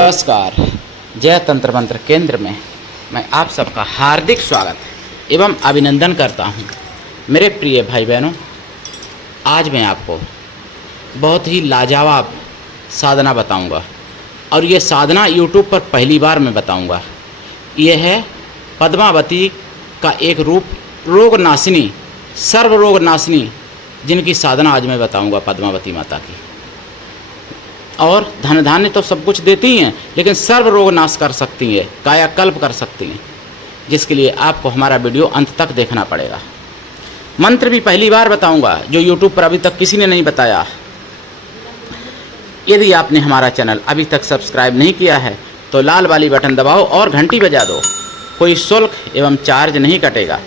नमस्कार। जय तंत्र मंत्र केंद्र में मैं आप सबका हार्दिक स्वागत एवं अभिनंदन करता हूं। मेरे प्रिय भाई बहनों, आज मैं आपको बहुत ही लाजवाब साधना बताऊंगा और ये साधना YouTube पर पहली बार मैं बताऊंगा। यह है पद्मावती का एक रूप, रोग नाशिनी, सर्व रोग नाशिनी, जिनकी साधना आज मैं बताऊंगा पद्मावती माता की। और धन धान्य तो सब कुछ देती हैं, लेकिन सर्व रोग नाश कर सकती हैं, कायाकल्प कर सकती हैं, जिसके लिए आपको हमारा वीडियो अंत तक देखना पड़ेगा। मंत्र भी पहली बार बताऊंगा जो YouTube पर अभी तक किसी ने नहीं बताया। यदि आपने हमारा चैनल अभी तक सब्सक्राइब नहीं किया है तो लाल वाली बटन दबाओ और घंटी बजा दो। कोई शुल्क एवं चार्ज नहीं कटेगा।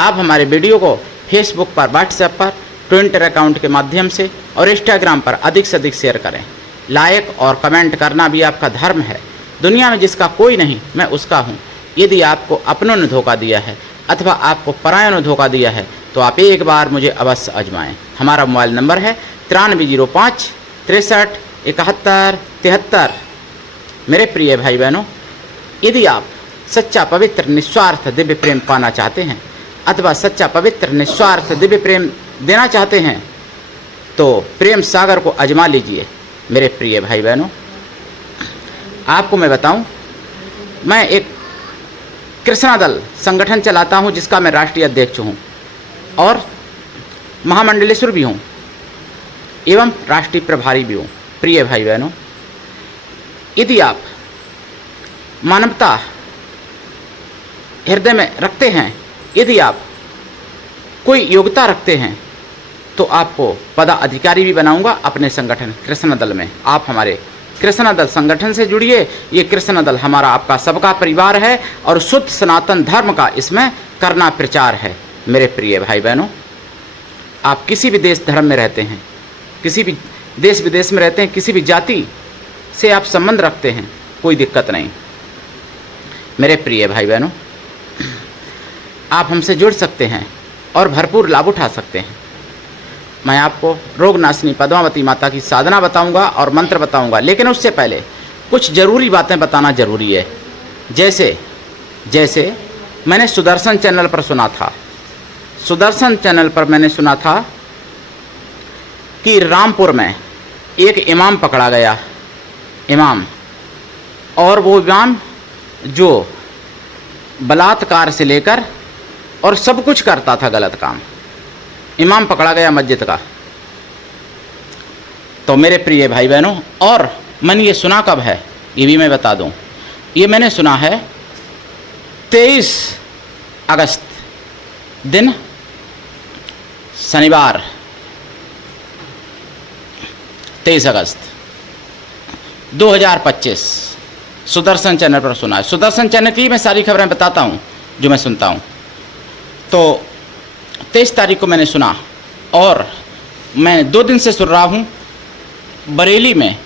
आप हमारे वीडियो को फेसबुक पर, व्हाट्सएप पर, ट्विटर अकाउंट के माध्यम से और इंस्टाग्राम पर अधिक से अधिक शेयर करें। लाइक और कमेंट करना भी आपका धर्म है। दुनिया में जिसका कोई नहीं, मैं उसका हूँ। यदि आपको अपनों ने धोखा दिया है अथवा आपको परायों ने धोखा दिया है तो आप एक बार मुझे अवश्य आजमाएं। हमारा मोबाइल नंबर है 9305 63 71 73। मेरे प्रिय भाई बहनों, यदि आप सच्चा पवित्र निस्वार्थ दिव्य प्रेम पाना चाहते हैं अथवा सच्चा पवित्र निस्वार्थ दिव्य प्रेम देना चाहते हैं तो प्रेम सागर को आजमा लीजिए। मेरे प्रिय भाई बहनों, आपको मैं बताऊं, मैं एक कृष्णा दल संगठन चलाता हूं जिसका मैं राष्ट्रीय अध्यक्ष हूं और महामंडलेश्वर भी हूं एवं राष्ट्रीय प्रभारी भी हूं। प्रिय भाई बहनों, यदि आप मानवता हृदय में रखते हैं, यदि आप कोई योग्यता रखते हैं तो आपको पदाधिकारी भी बनाऊंगा अपने संगठन कृष्णा दल में। आप हमारे कृष्णा दल संगठन से जुड़िए। ये कृष्णा दल हमारा आपका सबका परिवार है और शुद्ध सनातन धर्म का इसमें करना प्रचार है। मेरे प्रिय भाई बहनों, आप किसी भी देश धर्म में रहते हैं, किसी भी देश विदेश में रहते हैं, किसी भी जाति से आप संबंध रखते हैं, कोई दिक्कत नहीं। मेरे प्रिय भाई बहनों, आप हमसे जुड़ सकते हैं और भरपूर लाभ उठा सकते हैं। मैं आपको रोग नाशिनी पद्मावती माता की साधना बताऊंगा और मंत्र बताऊंगा, लेकिन उससे पहले कुछ ज़रूरी बातें बताना ज़रूरी है। जैसे मैंने सुदर्शन चैनल पर सुना था, सुदर्शन चैनल पर मैंने सुना था कि रामपुर में एक इमाम पकड़ा गया, इमाम, और वो इमाम जो बलात्कार से लेकर और सब कुछ करता था गलत काम, इमाम पकड़ा गया मस्जिद का। तो मेरे प्रिय भाई बहनों, और मैंने ये सुना कब है ये भी मैं बता दूं। ये मैंने सुना है 23 अगस्त दिन, शनिवार, 23 अगस्त 2025 सुदर्शन चैनल पर सुना है। सुदर्शन चैनल की मैं सारी खबरें बताता हूँ जो मैं सुनता हूँ। तो 23 तारीख को मैंने सुना और मैं 2 दिन से सुन रहा हूँ। बरेली में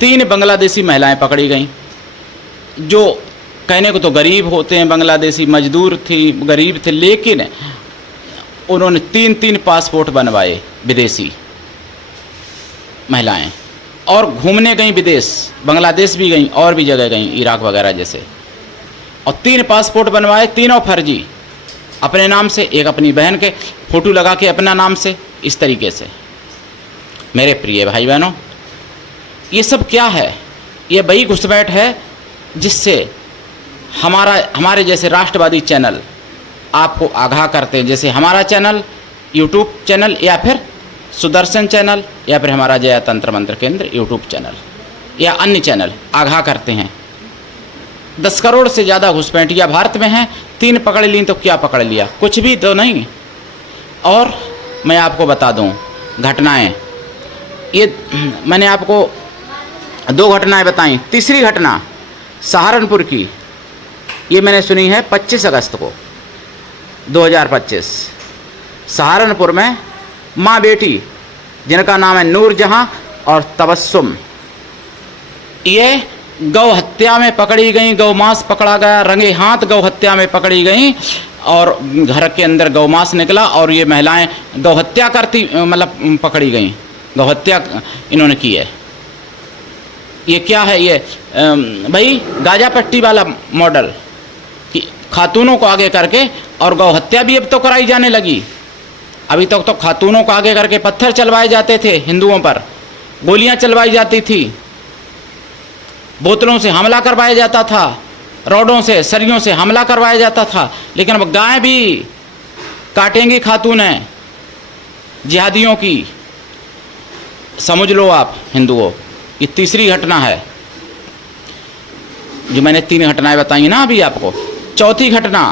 3 बांग्लादेशी महिलाएं पकड़ी गईं, जो कहने को तो गरीब होते हैं, बांग्लादेशी मजदूर थी, गरीब थे, लेकिन उन्होंने 3-3 पासपोर्ट बनवाए, विदेशी महिलाएं, और घूमने गईं विदेश, बांग्लादेश भी गईं और भी जगह गईं, इराक वगैरह जैसे, और 3 पासपोर्ट बनवाए, तीनों फर्जी, अपने नाम से, एक अपनी बहन के फ़ोटो लगा के अपना नाम से, इस तरीके से। मेरे प्रिय भाई बहनों, ये सब क्या है? ये वही घुसपैठ है जिससे हमारे जैसे राष्ट्रवादी चैनल आपको आगाह करते हैं, जैसे हमारा चैनल, यूट्यूब चैनल, या फिर सुदर्शन चैनल, या फिर हमारा जय तंत्र मंत्र केंद्र यूट्यूब चैनल, या अन्य चैनल आगाह करते हैं। 10 करोड़ से ज़्यादा घुसपैठिया भारत में हैं। 3 पकड़ ली तो क्या पकड़ लिया, कुछ भी तो नहीं। और मैं आपको बता दूं घटनाएं, ये मैंने आपको 2 घटनाएं बताई। तीसरी घटना सहारनपुर की, ये मैंने सुनी है 25 अगस्त को 2025। सहारनपुर में माँ बेटी जिनका नाम है नूरजहां और तबस्सुम, ये गौ हत्या में पकड़ी गई, गौ मांस पकड़ा गया, रंगे हाथ गौ हत्या में पकड़ी गई और घर के अंदर गौ मांस निकला और ये महिलाएं गौ हत्या करती, मतलब पकड़ी गई, गौ हत्या इन्होंने की है। ये क्या है ये भाई गाजा पट्टी वाला मॉडल कि खातूनों को आगे करके, और गौ हत्या भी अब तो कराई जाने लगी। अभी तक तो खातूनों को आगे करके पत्थर चलवाए जाते थे हिंदुओं पर, गोलियां चलवाई जाती थी, बोतलों से हमला करवाया जाता था, रॉडों से सरियों से हमला करवाया जाता था। लेकिन अब गाय भी काटेंगी खातूनें जिहादियों की। समझ लो आप हिंदुओं, ये तीसरी घटना है जो मैंने 3 घटनाएं बताई ना अभी आपको। चौथी घटना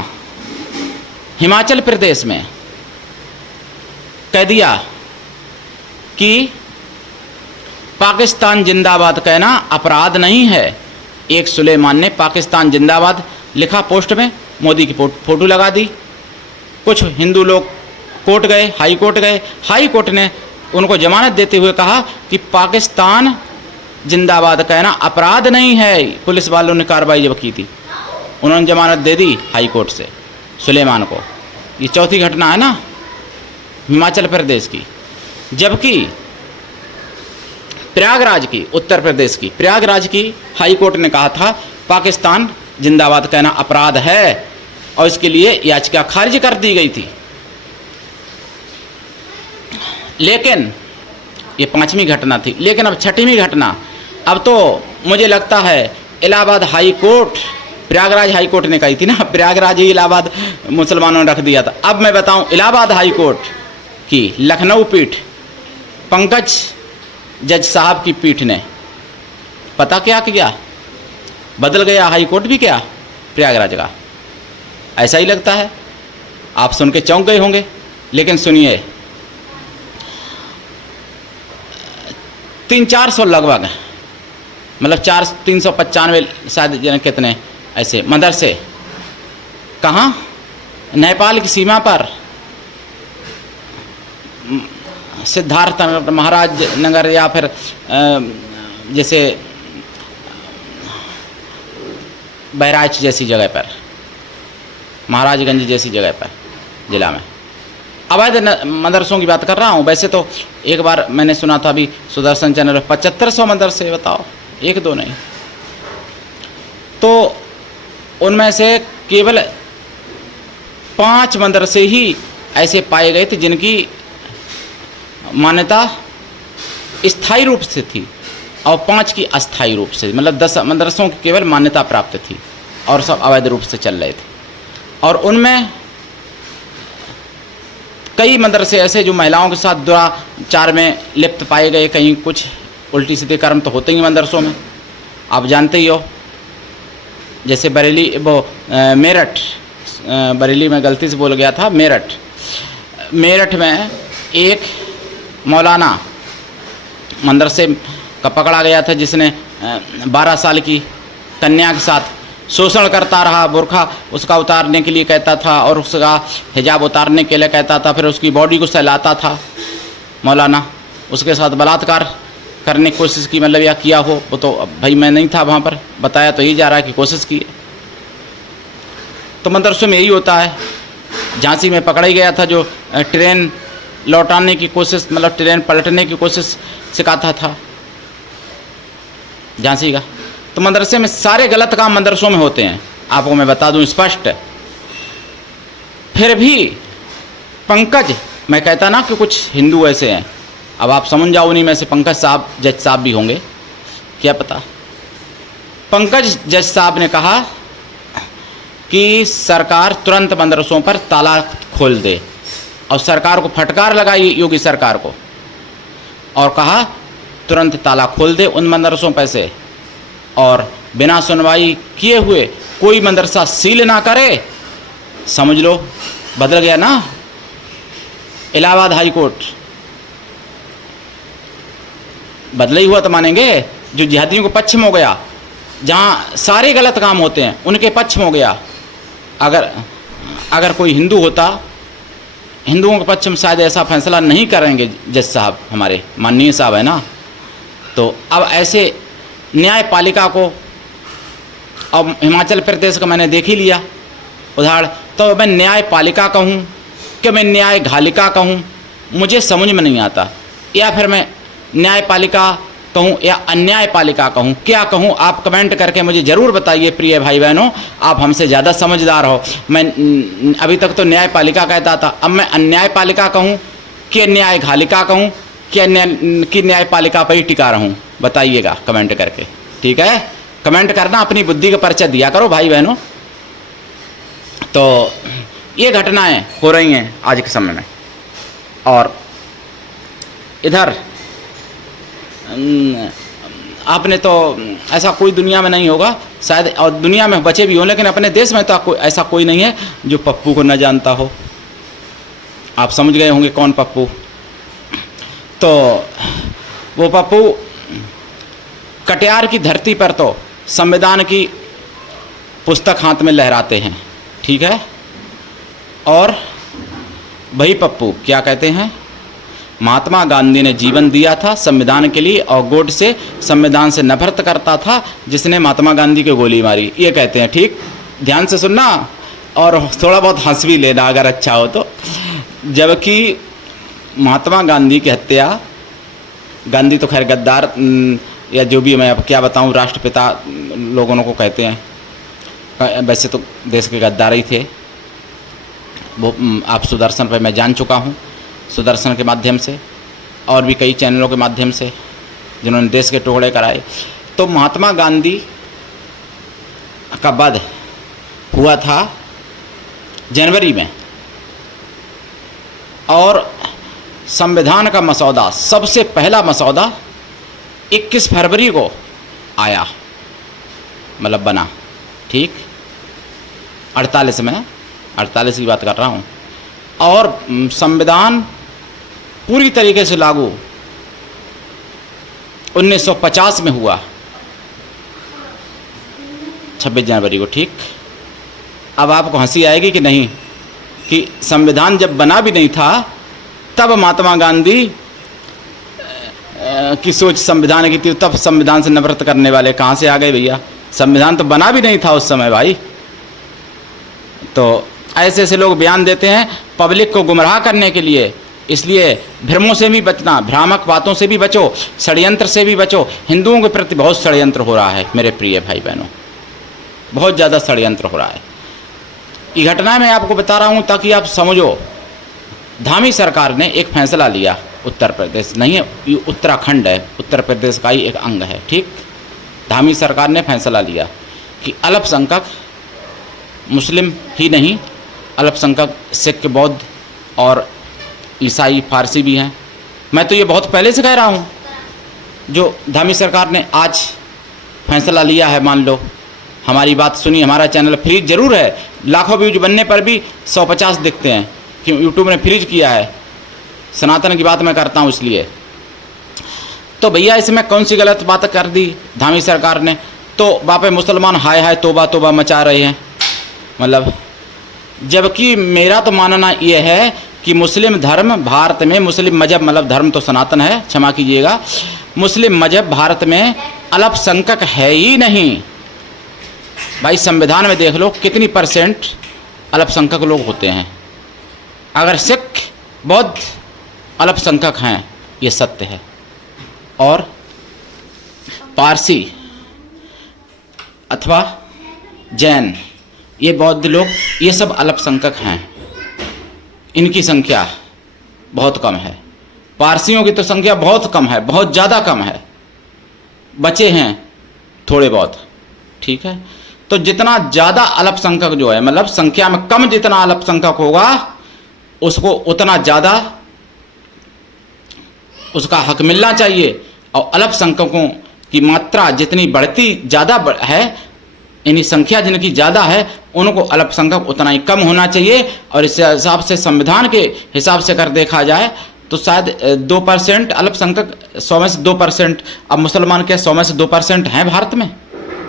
हिमाचल प्रदेश में कह दिया कि पाकिस्तान जिंदाबाद कहना अपराध नहीं है। एक सुलेमान ने पाकिस्तान जिंदाबाद लिखा पोस्ट में, मोदी की फोटो लगा दी। कुछ हिंदू लोग कोर्ट गए, हाई कोर्ट गए। हाई कोर्ट ने उनको जमानत देते हुए कहा कि पाकिस्तान जिंदाबाद कहना अपराध नहीं है। पुलिस वालों ने कार्रवाई जब की थी, उन्होंने जमानत दे दी हाई कोर्ट से सुलेमान को। ये चौथी घटना है ना हिमाचल प्रदेश की। जबकि प्रयागराज की, उत्तर प्रदेश की प्रयागराज की हाई कोर्ट ने कहा था पाकिस्तान जिंदाबाद कहना अपराध है, और इसके लिए याचिका खारिज कर दी गई थी। लेकिन ये 5वीं घटना थी। लेकिन अब 6वीं घटना, अब तो मुझे लगता है Allahabad high court, Prayagraj high court ने कही थी ना, प्रयागराज ही इलाहाबाद मुसलमानों ने रख दिया था। अब मैं बताऊं इलाहाबाद हाई कोर्ट की लखनऊ पीठ, पंकज जज साहब की पीठ ने पता क्या किया, बदल गया हाई कोर्ट भी क्या प्रयागराज का। ऐसा ही लगता है, आप सुन के चौंक गए होंगे। लेकिन सुनिए, 300-400 लगभग, मतलब 395 शायद कितने ऐसे मदरसे, कहाँ नेपाल की सीमा पर सिद्धार्थ महाराज नगर या फिर जैसे बहराइच जैसी जगह पर, महाराजगंज जैसी जगह पर जिला में अवैध मदरसों की बात कर रहा हूँ। वैसे तो एक बार मैंने सुना था अभी सुदर्शन चैनल पर 7500 मदरसे, बताओ, 1-2 नहीं। तो उनमें से केवल 5 मदरसे ही ऐसे पाए गए थे जिनकी मान्यता स्थायी रूप से थी, और 5 की अस्थायी रूप से, मतलब 10 मदरसों की केवल मान्यता प्राप्त थी और सब अवैध रूप से चल रहे थे। और उनमें कई मदरसे ऐसे जो महिलाओं के साथ दुराचार में लिप्त पाए गए। कहीं कुछ उल्टी सीधे कर्म तो होते ही मदरसों में, आप जानते ही हो। जैसे बरेली, वो मेरठ, बरेली में गलती से बोल गया था, मेरठ में एक मौलाना मदरसे का पकड़ा गया था जिसने 12 साल की कन्या के साथ शोषण करता रहा। बुर्खा उसका उतारने के लिए कहता था और उसका हिजाब उतारने के लिए कहता था, फिर उसकी बॉडी को सहलाता था मौलाना, उसके साथ बलात्कार करने की कोशिश की, मतलब या किया हो वो तो भाई मैं नहीं था वहाँ पर, बताया तो यही जा रहा है कि कोशिश की। तो मदरसों में यही होता है। झांसी में पकड़ा ही गया था जो ट्रेन लौटाने की कोशिश, मतलब ट्रेन पलटने की कोशिश सिखाता था झांसी का। तो मदरसे में सारे गलत काम मदरसों में होते हैं, आपको मैं बता दूं स्पष्ट। फिर भी पंकज, मैं कहता ना कि कुछ हिंदू ऐसे हैं, अब आप समझ जाओ उन्हीं में से पंकज साहब, जज साहब भी होंगे, क्या पता। पंकज जज साहब ने कहा कि सरकार तुरंत मदरसों पर ताला खोल दे, और सरकार को फटकार लगाई योगी सरकार को, और कहा तुरंत ताला खोल दे उन मदरसों पर से, और बिना सुनवाई किए हुए कोई मदरसा सील ना करे। समझ लो बदल गया ना इलाहाबाद हाई कोर्ट, बदला ही हुआ तो मानेंगे। जो जिहादियों को पक्ष में हो गया, जहाँ सारे गलत काम होते हैं उनके पक्ष में हो गया। अगर कोई हिंदू होता, हिंदुओं के पक्ष में शायद ऐसा फैसला नहीं करेंगे जज साहब, हमारे माननीय साहब है ना। तो अब ऐसे न्यायपालिका को, अब हिमाचल प्रदेश का मैंने देख ही लिया उदाहरण, तो मैं न्यायपालिका कहूँ कि मैं न्याय घालिका कहूँ, मुझे समझ में नहीं आता। या फिर मैं न्यायपालिका कहूँ या अन्यायपालिका कहूँ, क्या कहूँ, आप कमेंट करके मुझे ज़रूर बताइए प्रिय भाई बहनों। आप हमसे ज़्यादा समझदार हो। मैं अभी तक तो न्यायपालिका कहता था, अब मैं अन्यायपालिका कहूँ कि न्यायघालिका कहूँ कि न्यायपालिका पर ही टिका रहूँ, बताइएगा कमेंट करके, ठीक है। कमेंट करना, अपनी बुद्धि का परिचय दिया करो भाई बहनों। तो ये घटनाएं हो रही हैं आज के समय में। और इधर आपने तो ऐसा कोई दुनिया में नहीं होगा शायद, और दुनिया में बचे भी हों, लेकिन अपने देश में तो ऐसा कोई नहीं है जो पप्पू को न जानता हो। आप समझ गए होंगे कौन पप्पू। तो वो पप्पू कटियार की धरती पर तो संविधान की पुस्तक हाथ में लहराते हैं, ठीक है। और वही पप्पू क्या कहते हैं, महात्मा गांधी ने जीवन दिया था संविधान के लिए और गोड से संविधान से नफरत करता था जिसने महात्मा गांधी की गोली मारी, ये कहते हैं, ठीक। ध्यान से सुनना और थोड़ा बहुत हंस भी लेना अगर अच्छा हो तो। जबकि महात्मा गांधी की हत्या, गांधी तो खैर गद्दार या जो भी, मैं अब क्या बताऊं, राष्ट्रपिता लोगों को कहते हैं, वैसे तो देश के गद्दार ही थे वो। आप सुदर्शन पर मैं जान चुका हूं, सुदर्शन के माध्यम से और भी कई चैनलों के माध्यम से जिन्होंने देश के टुकड़े कराए। तो महात्मा गांधी का वध हुआ था जनवरी में, और संविधान का मसौदा, सबसे पहला मसौदा 21 फरवरी को आया, मतलब बना, ठीक। 48 में, 48 की बात कर रहा हूँ। और संविधान पूरी तरीके से लागू 1950 में हुआ, 26 जनवरी को, ठीक। अब आपको हंसी आएगी कि नहीं, कि संविधान जब बना भी नहीं था तब महात्मा गांधी की सोच संविधान की थी, तब संविधान से नफरत करने वाले कहाँ से आ गए भैया। संविधान तो बना भी नहीं था उस समय भाई। तो ऐसे ऐसे लोग बयान देते हैं पब्लिक को गुमराह करने के लिए, इसलिए भ्रमों से भी बचना, भ्रामक बातों से भी बचो, षड्यंत्र से भी बचो। हिंदुओं के प्रति बहुत षड्यंत्र हो रहा है मेरे प्रिय भाई बहनों, बहुत ज़्यादा षड्यंत्र हो रहा है। ये घटना मैं आपको बता रहा हूँ ताकि आप समझो। धामी सरकार ने एक फैसला लिया, उत्तर प्रदेश नहीं है, ये उत्तराखंड है, उत्तर प्रदेश का ही एक अंग है, ठीक। धामी सरकार ने फैसला लिया कि अल्पसंख्यक मुस्लिम ही नहीं, अल्पसंख्यक सिख, बौद्ध और ईसाई, फारसी भी हैं। मैं तो ये बहुत पहले से कह रहा हूँ, जो धामी सरकार ने आज फैसला लिया है, मान लो हमारी बात सुनी। हमारा चैनल फ्रीज जरूर है, लाखों व्यूज बनने पर भी 150 दिखते हैं, क्यों, यूट्यूब ने फ्रीज किया है। सनातन की बात मैं करता हूँ इसलिए। तो भैया इसमें कौन सी गलत बात कर दी धामी सरकार ने। तो बापे मुसलमान हाय हाय तोबा तोबा मचा रहे हैं, मतलब। जबकि मेरा तो मानना यह है कि मुस्लिम धर्म भारत में, मुस्लिम मजहब, मतलब धर्म तो सनातन है, क्षमा कीजिएगा, मुस्लिम मजहब भारत में अल्पसंख्यक है ही नहीं भाई। संविधान में देख लो कितनी परसेंट अल्पसंख्यक लोग होते हैं। अगर सिख बौद्ध अल्पसंख्यक हैं, ये सत्य है, और पारसी अथवा जैन, ये बौद्ध लोग, ये सब अल्पसंख्यक हैं। इनकी संख्या बहुत कम है। पारसियों की तो संख्या बहुत कम है, बहुत ज़्यादा कम है, बचे हैं थोड़े बहुत, ठीक है। तो जितना ज़्यादा अल्पसंख्यक जो है, मतलब संख्या में कम जितना अल्पसंख्यक होगा उसको उतना ज़्यादा उसका हक मिलना चाहिए। और अल्पसंख्यकों की मात्रा जितनी बढ़ती ज़्यादा है, यानी संख्या जिनकी ज़्यादा है, उनको अल्पसंख्यक उतना ही कम होना चाहिए। और इस हिसाब से, संविधान के हिसाब से अगर देखा जाए तो शायद 2% अल्पसंख्यक, 100 में से 2%। अब मुसलमान क्या 100 में से 2% हैं भारत में?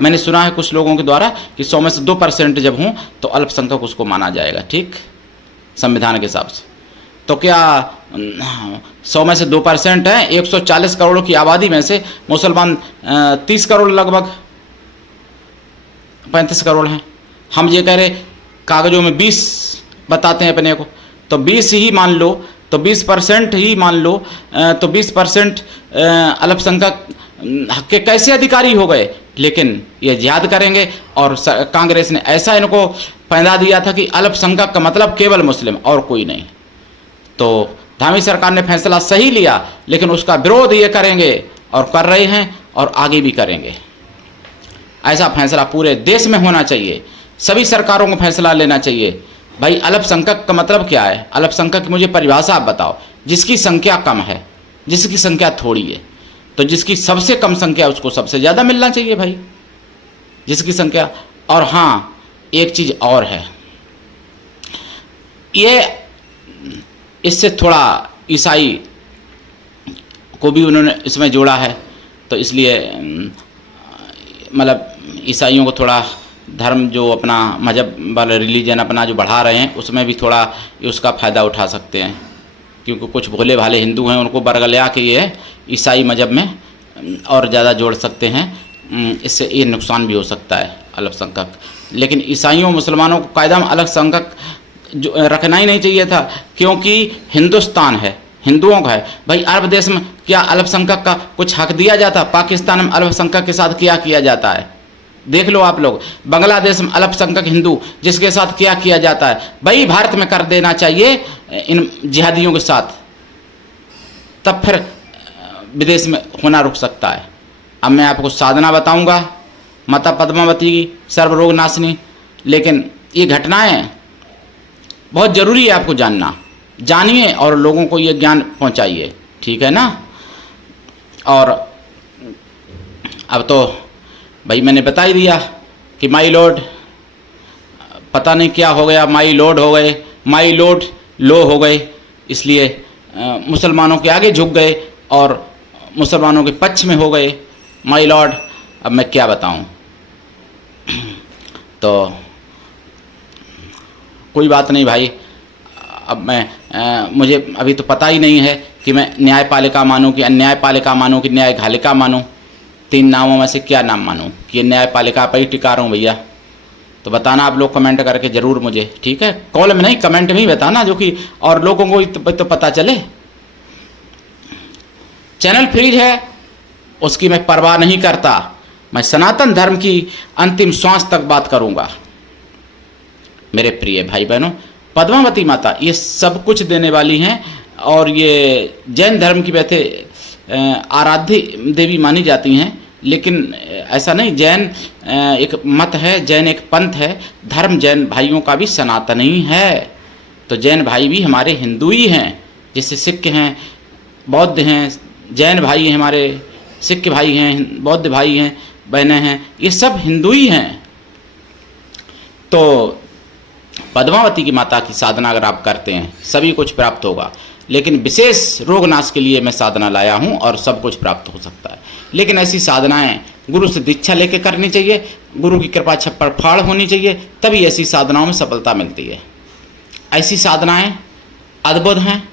मैंने सुना है कुछ लोगों के द्वारा कि 100 में से 2% जब हों तो अल्पसंख्यक उसको माना जाएगा, ठीक, संविधान के हिसाब से। तो क्या 100 में से 2% हैं? 140 करोड़ की आबादी में से मुसलमान 30 करोड़, लगभग 35 करोड़ हैं। हम ये कह रहे कागजों में 20 बताते हैं अपने को, तो 20 ही मान लो, तो 20% ही मान लो, तो 20% अल्पसंख्यक हक के कैसे अधिकारी हो गए, लेकिन ये याद करेंगे। और कांग्रेस ने ऐसा इनको पैदा दिया था कि अल्पसंख्यक का मतलब केवल मुस्लिम और कोई नहीं। तो धामी सरकार ने फैसला सही लिया, लेकिन उसका विरोध ये करेंगे और कर रहे हैं और आगे भी करेंगे। ऐसा फैसला पूरे देश में होना चाहिए, सभी सरकारों को फैसला लेना चाहिए। भाई अल्पसंख्यक का मतलब क्या है? अल्पसंख्यक की मुझे परिभाषा आप बताओ। जिसकी संख्या कम है, जिसकी संख्या थोड़ी है, तो जिसकी सबसे कम संख्या उसको सबसे ज़्यादा मिलना चाहिए भाई, जिसकी संख्या। और हाँ, एक चीज़ और है, ये इससे थोड़ा ईसाई को भी उन्होंने इसमें जोड़ा है, तो इसलिए मतलब ईसाइयों को थोड़ा धर्म जो अपना मजहब वाला रिलीजन अपना जो बढ़ा रहे हैं, उसमें भी थोड़ा उसका फ़ायदा उठा सकते हैं, क्योंकि कुछ भोले भाले हिंदू हैं, उनको बरगला के ये ईसाई मजहब में और ज़्यादा जोड़ सकते हैं। इससे ये नुकसान भी हो सकता है अल्पसंख्यक। लेकिन ईसाइयों मुसलमानों को कायदा में अल्पसंख्यक जो रखना ही नहीं चाहिए था, क्योंकि हिंदुस्तान है, हिंदुओं का है। भाई अरब देश में क्या अल्पसंख्यक का कुछ हक दिया जाता? पाकिस्तान में अल्पसंख्यक के साथ क्या किया जाता है देख लो आप लोग। बांग्लादेश में अल्पसंख्यक हिंदू जिसके साथ क्या किया जाता है। भाई भारत में कर देना चाहिए इन जिहादियों के साथ, तब फिर विदेश में होना रुक सकता है। अब मैं आपको साधना बताऊंगा, माता पद्मावती की सर्वरोग नाशिनी। लेकिन ये घटनाएं बहुत ज़रूरी है आपको जानना, जानिए और लोगों को ये ज्ञान पहुंचाइए, ठीक है ना। और अब तो भाई मैंने बता ही दिया कि माई लॉर्ड पता नहीं क्या हो गया, माई लॉर्ड हो गए, माई लॉर्ड लो हो गए, इसलिए मुसलमानों के आगे झुक गए और मुसलमानों के पक्ष में हो गए माई लॉर्ड। अब मैं क्या बताऊं, तो कोई बात नहीं भाई। अब मैं मुझे अभी तो पता ही नहीं है कि मैं न्यायपालिका मानूं कि अन्यायपालिका मानूं कि न्यायपालिका मानूं। तीन नामों में से क्या नाम मानूं कि ये न्यायपालिका पर ही टिका रहा हूँ भैया? तो बताना आप लोग कमेंट करके ज़रूर मुझे, ठीक है। कॉल में नहीं, कमेंट में ही बताना, जो कि और लोगों को तो पता चले। चैनल फ्री है उसकी मैं परवाह नहीं करता, मैं सनातन धर्म की अंतिम श्वास तक बात करूंगा। मेरे प्रिय भाई बहनों, पद्मावती माता ये सब कुछ देने वाली हैं, और ये जैन धर्म की वैसे आराध्य देवी मानी जाती हैं। लेकिन ऐसा नहीं, जैन एक मत है, जैन एक पंथ है, धर्म जैन भाइयों का भी सनातन ही है। तो जैन भाई भी हमारे हिंदू ही हैं, जैसे सिख हैं, बौद्ध हैं, जैन भाई हैं हमारे, सिख भाई हैं, बौद्ध भाई हैं, बहनें हैं, ये सब हिंदू ही हैं। तो पद्मावती की माता की साधना अगर आप करते हैं सभी कुछ प्राप्त होगा। लेकिन विशेष रोग नाश के लिए मैं साधना लाया हूं और सब कुछ प्राप्त हो सकता है। लेकिन ऐसी साधनाएं गुरु से दीक्षा लेके करनी चाहिए, गुरु की कृपा छप्पर फाड़ होनी चाहिए, तभी ऐसी साधनाओं में सफलता मिलती है। ऐसी साधनाएं अद्भुत हैं,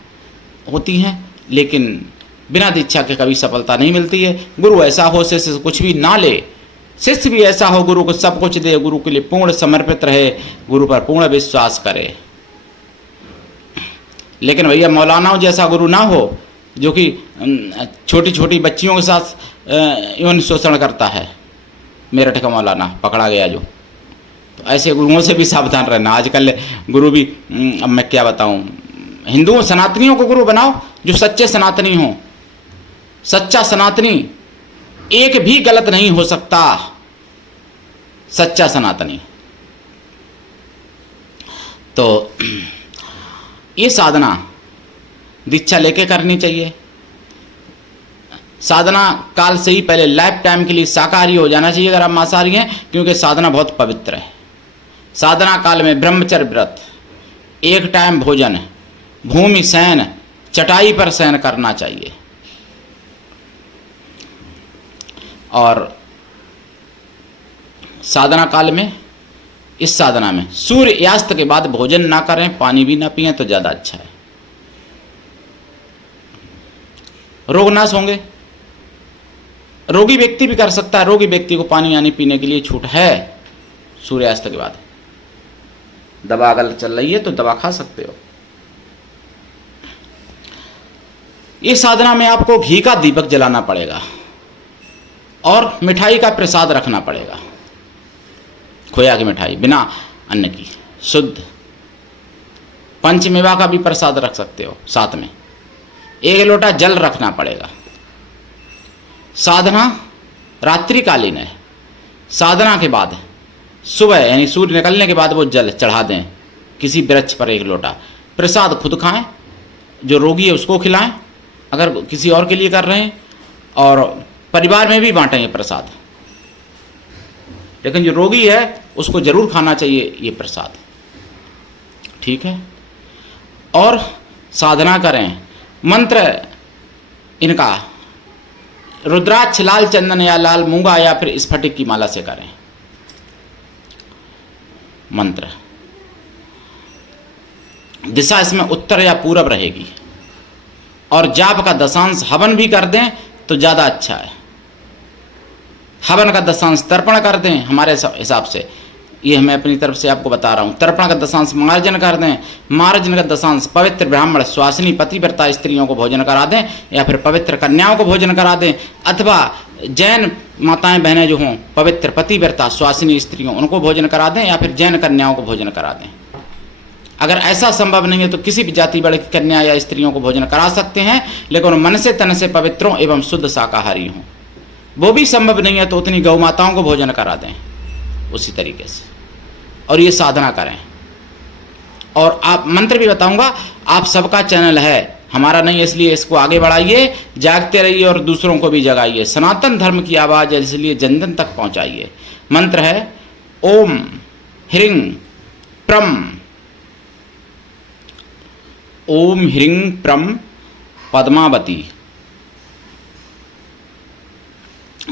होती हैं, लेकिन बिना दीक्षा के कभी सफलता नहीं मिलती है। गुरु ऐसा हो शिष्य कुछ भी ना ले, शिष्य भी ऐसा हो गुरु को सब कुछ दे, गुरु के लिए पूर्ण समर्पित रहे, गुरु पर पूर्ण विश्वास करे। लेकिन भैया मौलानाओं जैसा गुरु ना हो जो कि छोटी छोटी बच्चियों के साथ यौन शोषण करता है। मेरठ का मौलाना पकड़ा गया जो, तो ऐसे गुरुओं से भी सावधान रहना। आजकल गुरु भी अब मैं क्या बताऊं, हिंदुओं सनातनियों को गुरु बनाओ जो सच्चे सनातनी हों। सच्चा सनातनी एक भी गलत नहीं हो सकता, सच्चा सनातनी। तो ये साधना दीक्षा लेके करनी चाहिए। साधना काल से ही पहले लाइफ टाइम के लिए शाकाहारी हो जाना चाहिए अगर आप मांसाहारी हैं, क्योंकि साधना बहुत पवित्र है। साधना काल में ब्रह्मचर्य व्रत, एक टाइम भोजन, भूमि शयन, चटाई पर शयन करना चाहिए। और साधना काल में, इस साधना में सूर्यास्त के बाद भोजन ना करें, पानी भी ना पिएं तो ज़्यादा अच्छा है। रोग नाश होंगे। रोगी व्यक्ति भी कर सकता है, रोगी व्यक्ति को पानी यानी पीने के लिए छूट है सूर्यास्त के बाद। दवा अगर चल रही है तो दवा खा सकते हो। ये साधना में आपको घी का दीपक जलाना पड़ेगा। और मिठाई का प्रसाद रखना पड़ेगा, खोया की मिठाई बिना अन्न की, शुद्ध। पंचमेवा का भी प्रसाद रख सकते हो साथ में। 1 लोटा जल रखना पड़ेगा। साधना रात्रिकालीन है। साधना के बाद सुबह यानी सूर्य निकलने के बाद वो जल चढ़ा दें किसी वृक्ष पर 1 लोटा। प्रसाद खुद खाएं, जो रोगी है उसको खिलाएं अगर किसी और के लिए कर रहे हैं, और परिवार में भी बांटें ये प्रसाद, लेकिन जो रोगी है उसको जरूर खाना चाहिए ये प्रसाद, ठीक है। और साधना करें। मंत्र इनका रुद्राक्ष, लाल चंदन या लाल मूंगा या फिर स्फटिक की माला से करें मंत्र। दिशा इसमें उत्तर या पूरब रहेगी। और जाप का दशांश हवन भी कर दें तो ज़्यादा अच्छा है। हवन का दशांश तर्पण कर दें हमारे हिसाब से, ये मैं अपनी तरफ से आपको बता रहा हूँ। तर्पण का दशांश मार्जन कर दें, मार्जन का दशांश पवित्र ब्राह्मण स्वासिनी पतिव्रता स्त्रियों को भोजन करा दें या फिर पवित्र कन्याओं को भोजन करा दें, अथवा जैन माताएं बहनें जो हों पवित्र पतिव्रता स्वासिनी स्त्रियों उनको भोजन करा दें या फिर जैन कन्याओं को भोजन करा दें। अगर ऐसा संभव नहीं है तो किसी भी जाति वर्ग की कन्या या स्त्रियों को भोजन करा सकते हैं, लेकिन मन से तन से पवित्रों एवं शुद्ध शाकाहारी हों। वो भी संभव नहीं है तो उतनी गौ माताओं को भोजन करा दें उसी तरीके से, और ये साधना करें। और आप मंत्र भी बताऊंगा, आप सबका चैनल है, हमारा नहीं, इसलिए इसको आगे बढ़ाइए, जागते रहिए और दूसरों को भी जगाइए। सनातन धर्म की आवाज़ है, इसलिए जन जन तक पहुंचाइए। मंत्र है ओम ह्रीं प्रम, ओम ह्रीं प्रम पद्मावती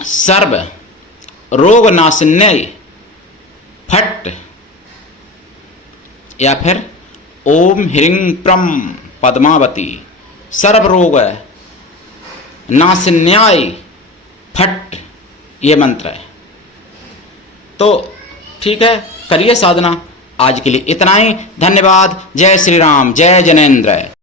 सर्व रोग नाशिन्यै फट, या फिर ओम ह्रीं प्रम पद्मावती सर्व रोग नाशिन्याय फट, ये मंत्र है। तो ठीक है, करिए साधना। आज के लिए इतना ही। धन्यवाद। जय श्री राम, जय जनेन्द्र।